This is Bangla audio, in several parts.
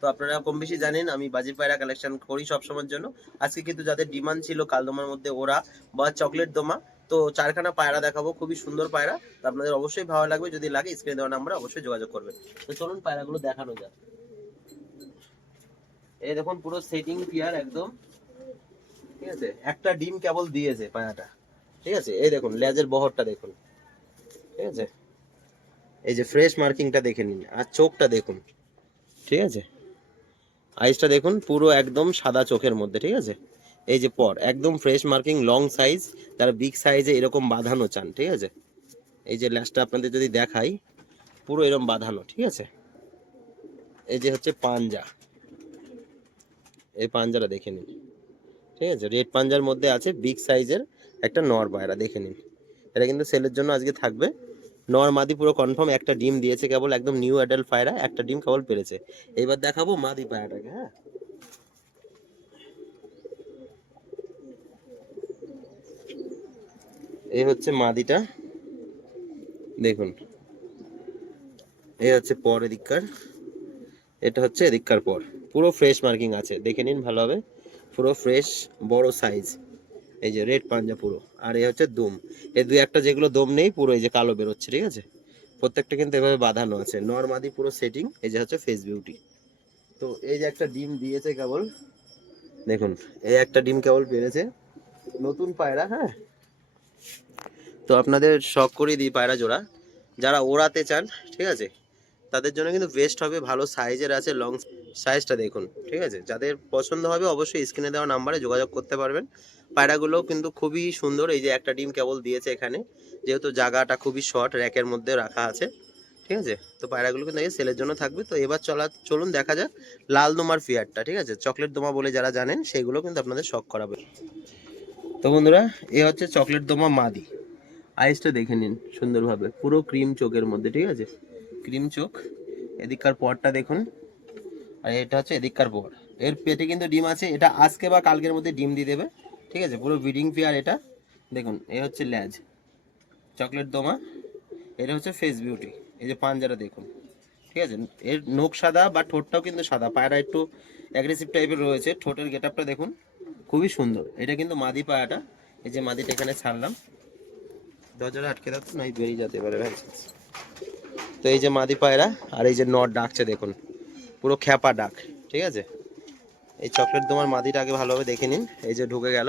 তো আপনারা কম বেশি জানেন আমি বাজির পায়রা কালেকশন করি সবসময়ের জন্য। আজকে কিন্তু যাদের ডিমান্ড ছিল কালদমার মধ্যে ওরা বা চকলেট দমা, তো চারখানা পায়রা দেখাবো, খুবই সুন্দর পায়রা। তো আপনাদের অবশ্যই ভালো লাগবে, যদি লাগে স্ক্রিনে দেওয়া নাম্বারে অবশ্যই যোগাযোগ করবেন। তো চলুন পায়রাগুলো দেখানো যাক। এই দেখুন পুরো সেটিং ক্লিয়ার একদম, ঠিক আছে। একটা ডিম কেবল দিয়েছে পায়রাটা, ঠিক আছে। এই দেখুন লেজের বহরটা দেখুন, ঠিক আছে। এই যে ফ্রেশ মার্কিংটা দেখে নিন, আর চোখটা দেখুন, ঠিক আছে। আইসটা দেখুন পুরো একদম সাদা চোখের মধ্যে, ঠিক আছে। এই যে পর একদম ফ্রেশ মার্কিং, লং সাইজ, তারা বিগ সাইজে এরকম বাঁধানো চান, ঠিক আছে। এই যে ল্যাসটা আপনাদের যদি দেখাই, পুরো এরকম বাঁধানো, ঠিক আছে। এই যে হচ্ছে পাঞ্জা, এই পাঞ্জাটা দেখে নিন, ঠিক আছে। রেড পাঞ্জার মধ্যে আছে বিগ সাইজের একটা নর পায়রা, দেখে নিন। এটা কিন্তু সেলের জন্য আজকে থাকবে। নর মাদি পুরো কনফার্ম, একটা ডিম দিয়েছে কেবল, একদম নিউ অ্যাডাল্ট পায়রা, একটা ডিম কেবল পেরেছে। এবার দেখাবো মাদি পায়রাটাকে, হ্যাঁ। এই হচ্ছে মাদিটা, দেখুন। এই হচ্ছে পর এদিককার, এটা হচ্ছে এদিককার পর। পুরো ফ্রেশ মার্কিং আছে, দেখে নিন ভালোভাবে, পুরো ফ্রেশ বড় সাইজ। এই যে রেড পাঞ্জা পুরো, আর এই হচ্ছে দম। এই দুই একটা যেগুলো দম নেই পুরো এই যে কালো বেরোচ্ছে, ঠিক আছে। প্রত্যেকটা কিন্তু এভাবে বাঁধানো আছে, নরমাদি পুরো সেটিং। এই যে হচ্ছে ফেস বিউটি। তো এই যে একটা ডিম দিয়েছে কেবল, দেখুন। এই একটা ডিম কেবল পেরেছে, নতুন পায়রা, হ্যাঁ। তো আপনাদের শখ করে দিই পায়রা জোড়া, যারা ওড়াতে চান, ঠিক আছে, তাদের জন্য কিন্তু বেস্ট হবে। ভালো সাইজের আছে, লং সাইজটা দেখুন, ঠিক আছে। যাদের পছন্দ হবে অবশ্যই স্ক্রিনে দেওয়া নাম্বারে যোগাযোগ করতে পারবেন। পায়রাগুলো কিন্তু খুবই সুন্দর। এই যে একটা ডিম কেবল দিয়েছে এখানে, যেহেতু জায়গাটা খুবই শর্ট, র্যাকের মধ্যে রাখা আছে, ঠিক আছে। তো পায়রাগুলো কিন্তু এই সেলের জন্য থাকবে। তো এবার চলুন দেখা যাক লাল দোমার ফিয়ারটা, ঠিক আছে। চকলেট দোমা বলে যারা জানেন সেইগুলো কিন্তু আপনাদের শখ করাবে। তো বন্ধুরা, এ হচ্ছে চকলেট দোমা মাদি। আইসটা দেখে নিন সুন্দরভাবে, পুরো ক্রিম চোখের মধ্যে, ঠিক আছে। ক্রিম চোখ। এদিককার পরটা দেখুন, আর এটা হচ্ছে এদিককার পর। এর পেটে কিন্তু ডিম আছে, এটা আজকে বা কালকের মধ্যে ডিম দিয়ে দেবে, ঠিক আছে। পুরো ব্রিডিং পেয়ার এটা, দেখুন। এ হচ্ছে ল্যাজ, চকলেট দোমা। এটা হচ্ছে ফেস বিউটি। এই যে পাঞ্জারা দেখুন, ঠিক আছে। এর নখ সাদা বা ঠোঁটটাও কিন্তু সাদা, পায়রা একটু অ্যাগ্রেসিভ টাইপের রয়েছে। ঠোঁটের গেটআপটা দেখুন, খুবই সুন্দর। এটা কিন্তু মাদি পায়রাটা। এই যে মাদিটা এখানে ছাড়লাম, দরজাটা আটকে দাও তো, নাই বেরিয়ে যেতে পারে ভাই। তো এই যে মাদি পায়রা, আর এই যে নট ডাকছে দেখুন, পুরো খ্যাপা ডাক, ঠিক আছে। এই চকলেট তোমার মাদিটা আগে ভালোভাবে দেখে নিন। এই যে ঢুকে গেল,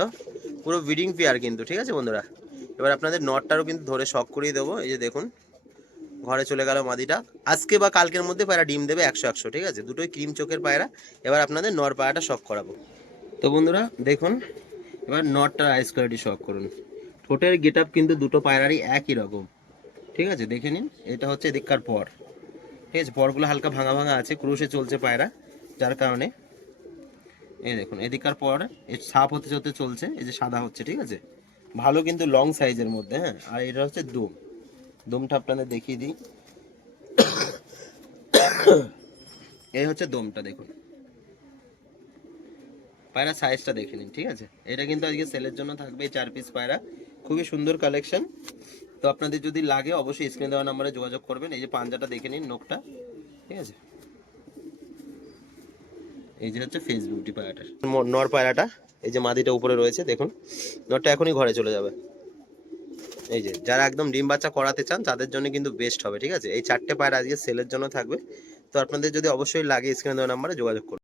পুরো ব্রিডিং পেয়ার কিন্তু, ঠিক আছে বন্ধুরা। এবার আপনাদের নটটারও কিন্তু ধরে শখ করিয়ে দেবো। এই যে দেখুন, ঘরে চলে গেল মাদিটা। আজকে বা কালকের মধ্যে পায়রা ডিম দেবে 100-100, ঠিক আছে। দুটোই ক্রিম চোখের পায়রা। এবার আপনাদের নর পায়রাটা শখ করাবো। তো বন্ধুরা দেখুন, এবার নটটার আইস কোয়ালিটি শখ করুন। ঠোঁটের গেট আপ কিন্তু দুটো পায়রারই একই রকম, ঠিক আছে। দেখে নিন। এটা হচ্ছে এদিককার পর, ঠিক আছে। পরগুলো হালকা ভাঙা ভাঙা আছে, ক্রুশে চলছে পায়রা, যার কারণে। এই দেখুন এদিককার পর সাপ হতে হতে চলছে, এই যে সাদা হচ্ছে, ঠিক আছে। ভালো কিন্তু লং সাইজের মধ্যে, হ্যাঁ। আর এটা হচ্ছে দুম। দমটা আপনাদের দেখিয়ে দিই। এই হচ্ছে দমটা দেখুন, পায়রা সাইজটা দেখে নিন, ঠিক আছে। এটা কিন্তু আজকে সেলের জন্য থাকবে 4 পিস পায়রা, খুবই সুন্দর কালেকশন। তো আপনাদের যদি লাগে অবশ্যই স্ক্রিনে দেওয়া নাম্বারে যোগাযোগ করবেন। এই যে পাঞ্জাটা দেখে নিন, নোকটা, ঠিক আছে। এই যে হচ্ছে ফেস বিউটি পায়রাটার নর পায়রাটা। এই যে মাদিটা উপরে রয়েছে দেখুন, নরটা এখনই ঘরে চলে যাবে। এই যে যারা একদম ডিম বাচ্চা করাতে চান তাদের জন্য কিন্তু বেস্ট হবে, ঠিক আছে। এই 4টে পায়রা আজকে সেলের জন্য থাকবে। তো আপনাদের যদি অবশ্যই লাগে স্ক্রিনে দেওয়া নাম্বারে যোগাযোগ করুন।